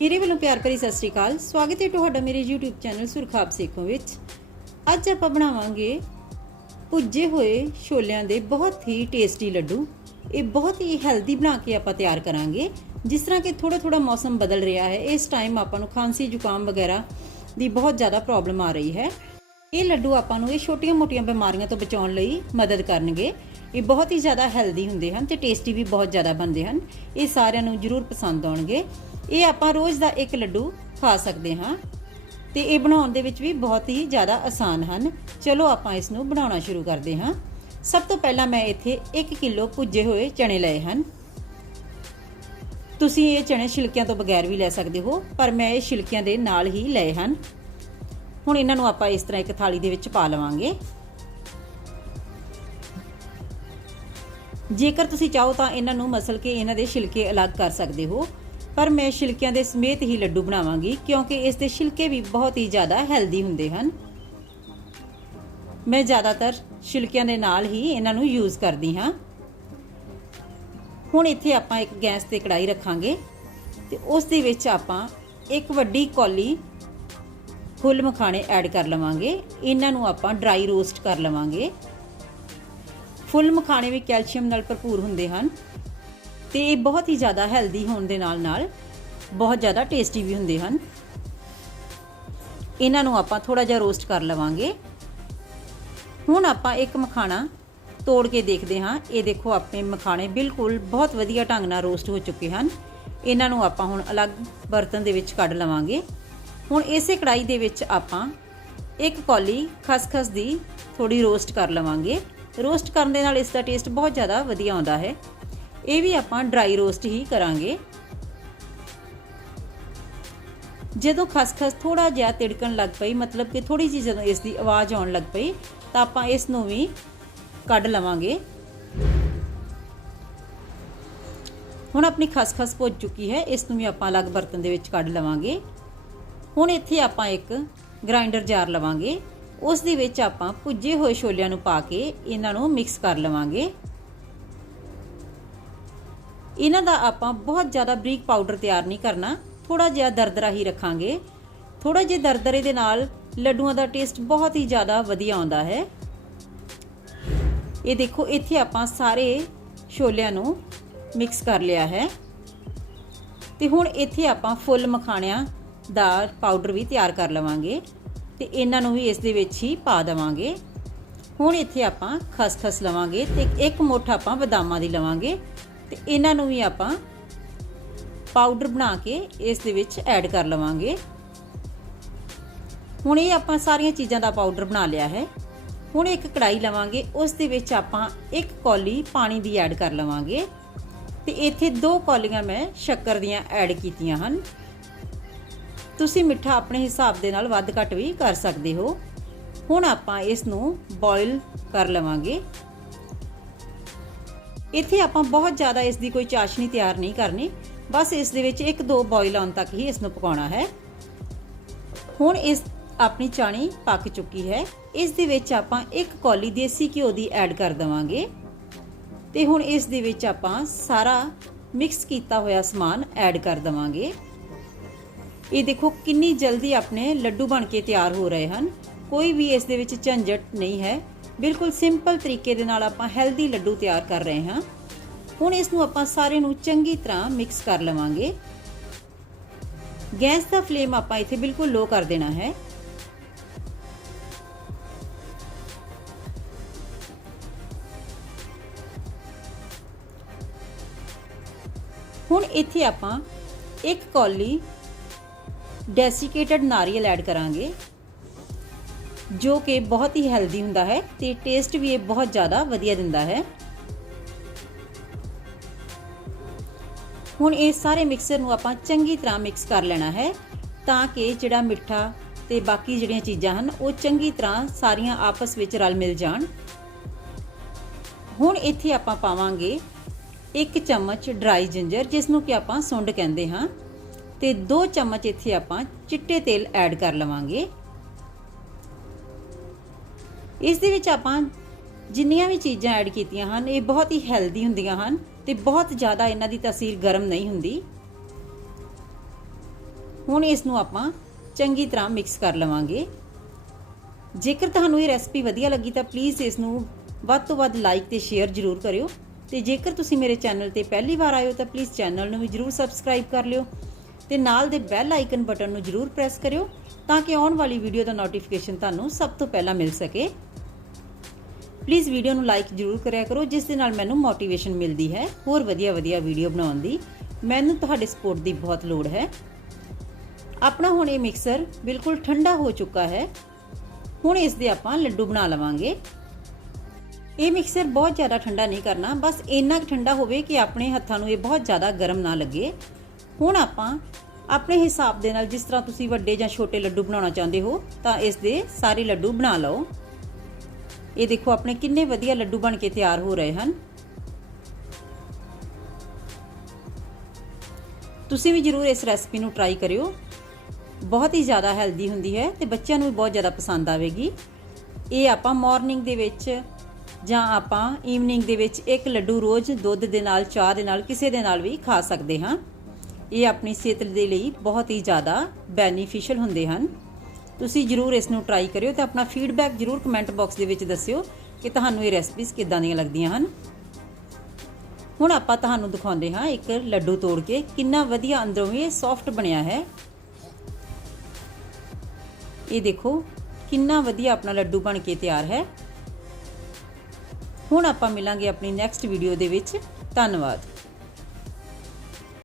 ਮੇਰੇ ਵੱਲੋਂ ਪਿਆਰ ਭਰੀ ਸਤਿ ਸ੍ਰੀ ਅਕਾਲ। ਸਵਾਗਤ ਹੈ ਤੁਹਾਡਾ ਮੇਰੇ YouTube ਚੈਨਲ ਸੁਰਖਾਬ ਸੇਖੋਂ ਵਿੱਚ। ਅੱਜ ਆਪਾਂ ਬਣਾਵਾਂਗੇ ਭੁੱਜੇ ਹੋਏ ਛੋਲਿਆਂ ਦੇ ਬਹੁਤ ਹੀ ਟੇਸਟੀ ਲੱਡੂ। ਇਹ ਬਹੁਤ ਹੀ ਹੈਲਦੀ ਬਣਾ ਕੇ ਆਪਾਂ ਤਿਆਰ ਕਰਾਂਗੇ। ਜਿਸ ਤਰ੍ਹਾਂ ਕਿ ਥੋੜਾ ਥੋੜਾ ਮੌਸਮ ਬਦਲ ਰਿਹਾ ਹੈ, ਇਸ ਟਾਈਮ ਆਪਾਂ ਨੂੰ ਖਾਂਸੀ, ਜ਼ੁਕਾਮ ਵਗੈਰਾ ਦੀ ਬਹੁਤ ਜ਼ਿਆਦਾ ਪ੍ਰੋਬਲਮ ਆ ਰਹੀ ਹੈ। ਇਹ ਲੱਡੂ ਆਪਾਂ ਨੂੰ ਇਹ ਛੋਟੀਆਂ-ਮੋਟੀਆਂ ਬਿਮਾਰੀਆਂ ਤੋਂ ਬਚਾਉਣ ਲਈ ਮਦਦ ਕਰਨਗੇ। ਇਹ ਬਹੁਤ ਹੀ ਜ਼ਿਆਦਾ ਹੈਲਦੀ ਹੁੰਦੇ ਹਨ ਤੇ ਟੇਸਟੀ ਵੀ ਬਹੁਤ ਜ਼ਿਆਦਾ ਬਣਦੇ ਹਨ। ਇਹ ਸਾਰਿਆਂ ਨੂੰ ਜ਼ਰੂਰ ਪਸੰਦ ਆਉਣਗੇ। ਇਹ ਆਪਾਂ ਰੋਜ਼ ਦਾ ਇੱਕ ਲੱਡੂ ਖਾ ਸਕਦੇ ਹਾਂ ਤੇ ਇਹ ਬਣਾਉਣ ਦੇ ਵਿੱਚ ਵੀ ਬਹੁਤ ਹੀ ਜ਼ਿਆਦਾ ਆਸਾਨ ਹਨ। ਚਲੋ ਆਪਾਂ ਇਸ ਨੂੰ ਬਣਾਉਣਾ ਸ਼ੁਰੂ ਕਰਦੇ ਹਾਂ। ਸਭ ਤੋਂ ਪਹਿਲਾਂ ਮੈਂ ਇੱਥੇ 1 ਕਿਲੋ ਭੁੱਜੇ ਹੋਏ ਚਣੇ ਲਏ ਹਨ। ਤੁਸੀਂ ਇਹ ਚਣੇ ਛਿਲਕਿਆਂ ਤੋਂ ਬਗੈਰ ਵੀ ਲੈ ਸਕਦੇ ਹੋ, ਪਰ ਮੈਂ ਇਹ ਛਿਲਕਿਆਂ ਦੇ ਨਾਲ ਹੀ ਲਏ ਹਨ। ਹੁਣ ਇਹਨਾਂ ਨੂੰ ਆਪਾਂ ਇਸ ਤਰ੍ਹਾਂ ਇੱਕ ਥਾਲੀ ਦੇ ਵਿੱਚ ਪਾ ਲਵਾਂਗੇ। ਜੇਕਰ ਤੁਸੀਂ ਚਾਹੋ ਤਾਂ ਇਹਨਾਂ ਨੂੰ ਮਸਲ ਕੇ ਇਹਨਾਂ ਦੇ ਛਿਲਕੇ ਅਲੱਗ ਕਰ ਸਕਦੇ ਹੋ। ਪਰ ਮੈਂ ਛਿਲਕਿਆਂ ਦੇ ਸਮੇਤ ਹੀ ਲੱਡੂ ਬਣਾਵਾਂਗੀ, ਕਿਉਂਕਿ ਇਸ ਦੇ ਛਿਲਕੇ ਵੀ ਬਹੁਤ ਹੀ ਜ਼ਿਆਦਾ ਹੈਲਦੀ ਹੁੰਦੇ ਹਨ। ਮੈਂ ਜ਼ਿਆਦਾਤਰ ਛਿਲਕਿਆਂ ਦੇ ਨਾਲ ਹੀ ਇਹਨਾਂ ਨੂੰ ਯੂਜ਼ ਕਰਦੀ ਹਾਂ। ਹੁਣ ਇੱਥੇ ਆਪਾਂ ਇੱਕ ਗੈਸ ਤੇ ਕੜਾਈ ਰੱਖਾਂਗੇ ਤੇ ਉਸ ਦੇ ਵਿੱਚ ਆਪਾਂ ਇੱਕ ਵੱਡੀ ਕੌਲੀ ਫੁੱਲ ਮਖਾਣੇ ਐਡ ਕਰ ਲਵਾਂਗੇ। ਇਹਨਾਂ ਨੂੰ ਆਪਾਂ ਡਰਾਈ ਰੋਸਟ ਕਰ ਲਵਾਂਗੇ। ਫੁੱਲ ਮਖਾਣੇ ਵੀ ਕੈਲਸ਼ੀਅਮ ਨਾਲ ਭਰਪੂਰ ਹੁੰਦੇ ਹਨ। ਤੇ ਇਹ ਬਹੁਤ ਹੀ ਜ਼ਿਆਦਾ ਹੈਲਦੀ ਹੋਣ ਦੇ ਨਾਲ ਨਾਲ ਬਹੁਤ ਜ਼ਿਆਦਾ ਟੇਸਟੀ ਵੀ ਹੁੰਦੇ ਹਨ। ਇਹਨਾਂ ਨੂੰ ਆਪਾਂ ਥੋੜਾ ਜਿਹਾ ਰੋਸਟ ਕਰ ਲਵਾਂਗੇ। ਹੁਣ ਆਪਾਂ ਇੱਕ ਮਖਾਣਾ ਤੋੜ ਕੇ ਦੇਖਦੇ ਹਾਂ। ਇਹ ਦੇਖੋ, ਆਪਣੇ ਮਖਾਣੇ ਬਿਲਕੁਲ ਬਹੁਤ ਵਧੀਆ ਢੰਗ ਨਾਲ ਰੋਸਟ ਹੋ ਚੁੱਕੇ ਹਨ। ਇਹਨਾਂ ਨੂੰ ਆਪਾਂ ਹੁਣ ਅਲੱਗ ਬਰਤਨ ਦੇ ਵਿੱਚ ਕੱਢ ਲਵਾਂਗੇ। ਹੁਣ ਇਸੇ ਕੜਾਈ ਦੇ ਵਿੱਚ ਆਪਾਂ ਇੱਕ ਕੌਲੀ ਖਸਖਸ ਦੀ ਥੋੜੀ ਰੋਸਟ ਕਰ ਲਵਾਂਗੇ। ਰੋਸਟ ਕਰਨ ਦੇ ਨਾਲ ਇਸ ਦਾ ਟੇਸਟ ਬਹੁਤ ਜ਼ਿਆਦਾ ਵਧੀਆ ਆਉਂਦਾ ਹੈ। ਇਹ ਵੀ ਆਪਾਂ ਡਰਾਈ ਰੋਸਟ ਹੀ ਕਰਾਂਗੇ। ਜਦੋਂ ਖਸਖਸ ਥੋੜਾ ਜਿਹਾ ਤਿੜਕਣ ਲੱਗ ਪਈ, ਮਤਲਬ ਕਿ ਥੋੜੀ ਜਿਹੀ ਜਦੋਂ ਇਸ ਦੀ ਆਵਾਜ਼ ਆਉਣ ਲੱਗ ਪਈ, ਤਾਂ ਆਪਾਂ ਇਸ ਨੂੰ ਵੀ ਕੱਢ ਲਵਾਂਗੇ। ਹੁਣ ਆਪਣੀ ਖਸਖਸ ਭੁੱਜ ਚੁੱਕੀ ਹੈ, ਇਸ ਨੂੰ ਵੀ ਆਪਾਂ ਅਲੱਗ ਬਰਤਨ ਦੇ ਵਿੱਚ ਕੱਢ ਲਵਾਂਗੇ। ਹੁਣ ਇੱਥੇ ਆਪਾਂ ਇੱਕ ਗ੍ਰਾਈਂਡਰ ਜਾਰ ਲਵਾਂਗੇ। ਉਸ ਦੇ ਵਿੱਚ ਆਪਾਂ ਭੁੱਜੇ ਹੋਏ ਛੋਲਿਆਂ ਨੂੰ ਪਾ ਕੇ ਇਹਨਾਂ ਨੂੰ ਮਿਕਸ ਕਰ ਲਵਾਂਗੇ। ਇਹਨਾਂ ਦਾ ਆਪਾਂ ਬਹੁਤ ਜ਼ਿਆਦਾ ਬਰੀਕ ਪਾਊਡਰ ਤਿਆਰ ਨਹੀਂ ਕਰਨਾ। ਥੋੜਾ ਜਿਹਾ ਦਰਦਰਾ ਹੀ ਰੱਖਾਂਗੇ। ਥੋੜਾ ਜਿਹਾ ਦਰਦਰੇ ਦੇ ਨਾਲ ਲੱਡੂਆਂ ਦਾ ਟੇਸਟ ਬਹੁਤ ਹੀ ਜ਼ਿਆਦਾ ਵਧੀਆ ਆਉਂਦਾ ਹੈ। ਇਹ ਦੇਖੋ, ਇੱਥੇ ਆਪਾਂ ਸਾਰੇ ਛੋਲਿਆਂ ਨੂੰ ਮਿਕਸ ਕਰ ਲਿਆ ਹੈ। ਤੇ ਹੁਣ ਇੱਥੇ ਆਪਾਂ ਫੁੱਲ ਮਖਾਣਿਆਂ ਦਾ ਪਾਊਡਰ ਵੀ ਤਿਆਰ ਕਰ ਲਵਾਂਗੇ ਤੇ ਇਹਨਾਂ ਨੂੰ ਵੀ ਇਸ ਦੇ ਵਿੱਚ ਹੀ ਪਾ ਦੇਵਾਂਗੇ। ਹੁਣ ਇੱਥੇ ਆਪਾਂ ਖਸਖਸ ਲਵਾਂਗੇ ਤੇ ਇੱਕ ਮੁੱਠ ਆਪਾਂ ਬਦਾਮਾਂ ਦੀ ਲਵਾਂਗੇ। ਤੇ ਇਹਨਾਂ ਨੂੰ ਵੀ ਆਪਾਂ ਪਾਊਡਰ ਬਣਾ ਕੇ ਇਸ ਦੇ ਵਿੱਚ ਐਡ ਕਰ ਲਵਾਂਗੇ। ਹੁਣ ਇਹ ਆਪਾਂ ਸਾਰੀਆਂ ਚੀਜ਼ਾਂ ਦਾ ਪਾਊਡਰ ਬਣਾ ਲਿਆ ਹੈ। ਹੁਣ ਇੱਕ ਕੜਾਈ ਲਵਾਂਗੇ, ਉਸ ਦੇ ਵਿੱਚ ਆਪਾਂ ਇੱਕ ਕੌਲੀ ਪਾਣੀ ਦੀ ਐਡ ਕਰ ਲਵਾਂਗੇ। ਤੇ ਇੱਥੇ ਦੋ ਕੌਲੀਆਂ ਮੈਂ ਸ਼ੱਕਰ ਦੀਆਂ ਐਡ ਕੀਤੀਆਂ ਹਨ। ਤੁਸੀਂ ਮਿੱਠਾ ਆਪਣੇ ਹਿਸਾਬ ਦੇ ਨਾਲ ਵੱਧ ਘੱਟ ਵੀ ਕਰ ਸਕਦੇ ਹੋ। ਹੁਣ ਆਪਾਂ ਇਸ ਨੂੰ ਬੋਇਲ ਕਰ ਲਵਾਂਗੇ। ਇੱਥੇ ਆਪਾਂ ਬਹੁਤ ਜ਼ਿਆਦਾ ਇਸ ਦੀ ਕੋਈ ਚਾਸ਼ਨੀ ਤਿਆਰ ਨਹੀਂ ਕਰਨੀ। ਬਸ ਇਸ ਦੇ ਵਿੱਚ ਇੱਕ ਦੋ ਬੋਇਲ ਆਉਣ ਤੱਕ ਹੀ ਇਸ ਨੂੰ ਪਕਾਉਣਾ ਹੈ। ਹੁਣ ਇਸ ਆਪਣੀ ਚਾਣੀ ਪੱਕ ਚੁੱਕੀ ਹੈ। ਇਸ ਦੇ ਵਿੱਚ ਆਪਾਂ ਇੱਕ ਕੌਲੀ ਦੇਸੀ ਘਿਓ ਦੀ ਐਡ ਕਰ ਦਵਾਂਗੇ। ਤੇ ਹੁਣ ਇਸ ਦੇ ਵਿੱਚ ਆਪਾਂ ਸਾਰਾ ਮਿਕਸ ਕੀਤਾ ਹੋਇਆ ਸਮਾਨ ਐਡ ਕਰ ਦਵਾਂਗੇ। ਇਹ ਦੇਖੋ ਕਿੰਨੀ ਜਲਦੀ ਆਪਣੇ ਲੱਡੂ ਬਣ ਕੇ ਤਿਆਰ ਹੋ ਰਹੇ ਹਨ। ਕੋਈ ਵੀ ਇਸ ਦੇ ਵਿੱਚ ਝੰਜਟ ਨਹੀਂ ਹੈ। ਬਿਲਕੁਲ ਸਿੰਪਲ ਤਰੀਕੇ ਦੇ ਨਾਲ ਆਪਾਂ ਹੈਲਦੀ ਲੱਡੂ ਤਿਆਰ ਕਰ ਰਹੇ ਹਾਂ। ਹੁਣ ਇਸ ਨੂੰ ਆਪਾਂ ਸਾਰੇ ਨੂੰ ਚੰਗੀ ਤਰ੍ਹਾਂ ਮਿਕਸ ਕਰ ਲਵਾਂਗੇ। ਗੈਸ ਦਾ ਫਲੇਮ ਆਪਾਂ ਇੱਥੇ ਬਿਲਕੁਲ ਲੋ ਕਰ ਦੇਣਾ ਹੈ। ਹੁਣ ਇੱਥੇ ਆਪਾਂ ਇੱਕ ਕੌਲੀ ਡੈਸੀਕੇਟਡ ਨਾਰੀਅਲ ਐਡ ਕਰਾਂਗੇ। ਜੋ ਕਿ ਬਹੁਤ ਹੀ ਹੈਲਦੀ ਹੁੰਦਾ ਹੈ ਤੇ ਟੇਸਟ ਵੀ ਇਹ ਬਹੁਤ ਜ਼ਿਆਦਾ ਵਧੀਆ ਦਿੰਦਾ ਹੈ। ਹੁਣ ਇਹ ਸਾਰੇ ਮਿਕਸਰ ਨੂੰ ਆਪਾਂ ਚੰਗੀ ਤਰ੍ਹਾਂ ਮਿਕਸ ਕਰ ਲੈਣਾ ਹੈ ਤਾਂ ਕਿ ਜਿਹੜਾ ਮਿੱਠਾ ਤੇ ਬਾਕੀ ਜਿਹੜੀਆਂ ਚੀਜ਼ਾਂ ਹਨ, ਉਹ ਚੰਗੀ ਤਰ੍ਹਾਂ ਸਾਰੀਆਂ ਆਪਸ ਵਿੱਚ ਰਲ ਮਿਲ ਜਾਣ। ਹੁਣ ਇੱਥੇ ਆਪਾਂ ਪਾਵਾਂਗੇ ਇੱਕ ਚਮਚ ਡਰਾਈ ਜਿੰਜਰ ਜਿਸ ਨੂੰ ਕਿ ਆਪਾਂ ਸੁੰਡ ਕਹਿੰਦੇ ਹਾਂ। ਤੇ 2 ਚਮਚ ਇੱਥੇ ਆਪਾਂ ਚਿੱਟੇ ਤੇਲ ਐਡ ਕਰ ਲਵਾਂਗੇ। ਇਸ ਦੇ ਵਿੱਚ ਆਪਾਂ ਜਿੰਨੀਆਂ ਵੀ ਚੀਜ਼ਾਂ ਐਡ ਕੀਤੀਆਂ ਹਨ, ਇਹ ਬਹੁਤ ਹੀ ਹੈਲਦੀ ਹੁੰਦੀਆਂ ਹਨ ਤੇ ਬਹੁਤ ਜ਼ਿਆਦਾ ਇਹਨਾਂ ਦੀ ਤਸੀਰ ਗਰਮ ਨਹੀਂ ਹੁੰਦੀ। ਹੁਣ ਇਸ ਨੂੰ ਆਪਾਂ ਚੰਗੀ ਤਰ੍ਹਾਂ ਮਿਕਸ ਕਰ ਲਵਾਂਗੇ। ਜੇਕਰ ਤੁਹਾਨੂੰ ਇਹ ਰੈਸਪੀ ਵਧੀਆ ਲੱਗੀ ਤਾਂ ਪਲੀਜ਼ ਇਸ ਨੂੰ ਵੱਧ ਤੋਂ ਵੱਧ ਲਾਈਕ ਤੇ ਸ਼ੇਅਰ ਜ਼ਰੂਰ ਕਰਿਓ। ਤੇ ਜੇਕਰ ਤੁਸੀਂ ਮੇਰੇ ਚੈਨਲ ਤੇ ਪਹਿਲੀ ਵਾਰ ਆਏ ਹੋ ਤਾਂ ਪਲੀਜ਼ ਚੈਨਲ ਨੂੰ ਵੀ ਜ਼ਰੂਰ ਸਬਸਕ੍ਰਾਈਬ ਕਰ ਲਿਓ। ਤੇ ਨਾਲ ਦੇ ਬੈਲ ਆਈਕਨ ਬਟਨ ਨੂੰ ਜ਼ਰੂਰ ਪ੍ਰੈਸ ਕਰਿਓ ਤਾਂ ਕਿ ਆਉਣ ਵਾਲੀ ਵੀਡੀਓ ਦਾ ਨੋਟੀਫਿਕੇਸ਼ਨ ਤੁਹਾਨੂੰ ਸਭ ਤੋਂ ਪਹਿਲਾਂ ਮਿਲ ਸਕੇ। ਪਲੀਜ਼ ਵੀਡੀਓ ਨੂੰ ਲਾਈਕ ਜ਼ਰੂਰ ਕਰਿਆ ਕਰੋ, ਜਿਸ ਦੇ ਨਾਲ ਮੈਨੂੰ ਮੋਟੀਵੇਸ਼ਨ ਮਿਲਦੀ ਹੈ ਹੋਰ ਵਧੀਆ ਵਧੀਆ ਵੀਡੀਓ ਬਣਾਉਣ ਦੀ। ਮੈਨੂੰ ਤੁਹਾਡੇ ਸਪੋਰਟ ਦੀ ਬਹੁਤ ਲੋੜ ਹੈ। ਆਪਣਾ ਹੁਣ ਇਹ ਮਿਕਸਰ ਬਿਲਕੁਲ ਠੰਡਾ ਹੋ ਚੁੱਕਾ ਹੈ। ਹੁਣ ਇਸ ਦੇ ਆਪਾਂ ਲੱਡੂ ਬਣਾ ਲਵਾਂਗੇ। ਇਹ ਮਿਕਸਰ ਬਹੁਤ ਜ਼ਿਆਦਾ ਠੰਡਾ ਨਹੀਂ ਕਰਨਾ, ਬਸ ਇੰਨਾ ਕੁ ਠੰਡਾ ਹੋਵੇ ਕਿ ਆਪਣੇ ਹੱਥਾਂ ਨੂੰ ਇਹ ਬਹੁਤ ਜ਼ਿਆਦਾ ਗਰਮ ਨਾ ਲੱਗੇ। ਹੁਣ ਆਪਾਂ ਆਪਣੇ ਹਿਸਾਬ ਦੇ ਨਾਲ ਜਿਸ ਤਰ੍ਹਾਂ ਤੁਸੀਂ ਵੱਡੇ ਜਾਂ ਛੋਟੇ ਲੱਡੂ ਬਣਾਉਣਾ ਚਾਹੁੰਦੇ ਹੋ, ਤਾਂ ਇਸ ਦੇ ਸਾਰੇ ਲੱਡੂ ਬਣਾ ਲਓ। ਇਹ ਦੇਖੋ, ਆਪਣੇ ਕਿੰਨੇ ਵਧੀਆ ਲੱਡੂ ਬਣ ਕੇ ਤਿਆਰ ਹੋ ਰਹੇ ਹਨ। ਤੁਸੀਂ ਵੀ ਜਰੂਰ ਇਸ ਰੈਸਪੀ ਨੂੰ ਟਰਾਈ ਕਰਿਓ। ਬਹੁਤ ਹੀ ਜ਼ਿਆਦਾ ਹੈਲਦੀ ਹੁੰਦੀ ਹੈ ਤੇ ਬੱਚਿਆਂ ਨੂੰ ਵੀ ਬਹੁਤ ਜ਼ਿਆਦਾ ਪਸੰਦ ਆਵੇਗੀ। ਇਹ ਆਪਾਂ ਮਾਰਨਿੰਗ ਦੇ ਵਿੱਚ ਜਾਂ ਆਪਾਂ ਈਵਨਿੰਗ ਦੇ ਵਿੱਚ ਇੱਕ ਲੱਡੂ ਰੋਜ਼ ਦੁੱਧ ਦੇ ਨਾਲ, ਚਾਹ ਦੇ ਨਾਲ, ਕਿਸੇ ਦੇ ਨਾਲ ਵੀ ਖਾ ਸਕਦੇ ਹਾਂ। ਇਹ ਆਪਣੀ ਸਿਹਤ ਦੇ ਲਈ ਬਹੁਤ ਹੀ ਜ਼ਿਆਦਾ ਬੈਨੀਫੀਸ਼ੀਅਲ ਹੁੰਦੇ ਹਨ। ਤੁਸੀਂ ਜਰੂਰ ਇਸ ਨੂੰ ਟਰਾਈ ਕਰਿਓ ਤੇ ਆਪਣਾ ਫੀਡਬੈਕ ਜਰੂਰ ਕਮੈਂਟ ਬਾਕਸ ਦੇ ਵਿੱਚ ਦੱਸਿਓ ਕਿ ਤੁਹਾਨੂੰ ਇਹ ਰੈਸਪੀਜ਼ ਕਿੱਦਾਂ ਦੀਆਂ ਲੱਗਦੀਆਂ ਹਨ। ਹੁਣ ਆਪਾਂ ਤੁਹਾਨੂੰ ਦਿਖਾਉਂਦੇ ਹਾਂ ਇੱਕ ਲੱਡੂ ਤੋੜ ਕੇ ਕਿੰਨਾ ਵਧੀਆ ਅੰਦਰੋਂ ਇਹ ਸੌਫਟ ਬਣਿਆ ਹੈ। ਇਹ ਦੇਖੋ, ਕਿੰਨਾ ਵਧੀਆ ਆਪਣਾ ਲੱਡੂ ਬਣ ਕੇ ਤਿਆਰ ਹੈ। ਹੁਣ ਆਪਾਂ ਮਿਲਾਂਗੇ ਆਪਣੀ ਨੈਕਸਟ ਵੀਡੀਓ ਦੇ ਵਿੱਚ। ਧੰਨਵਾਦ।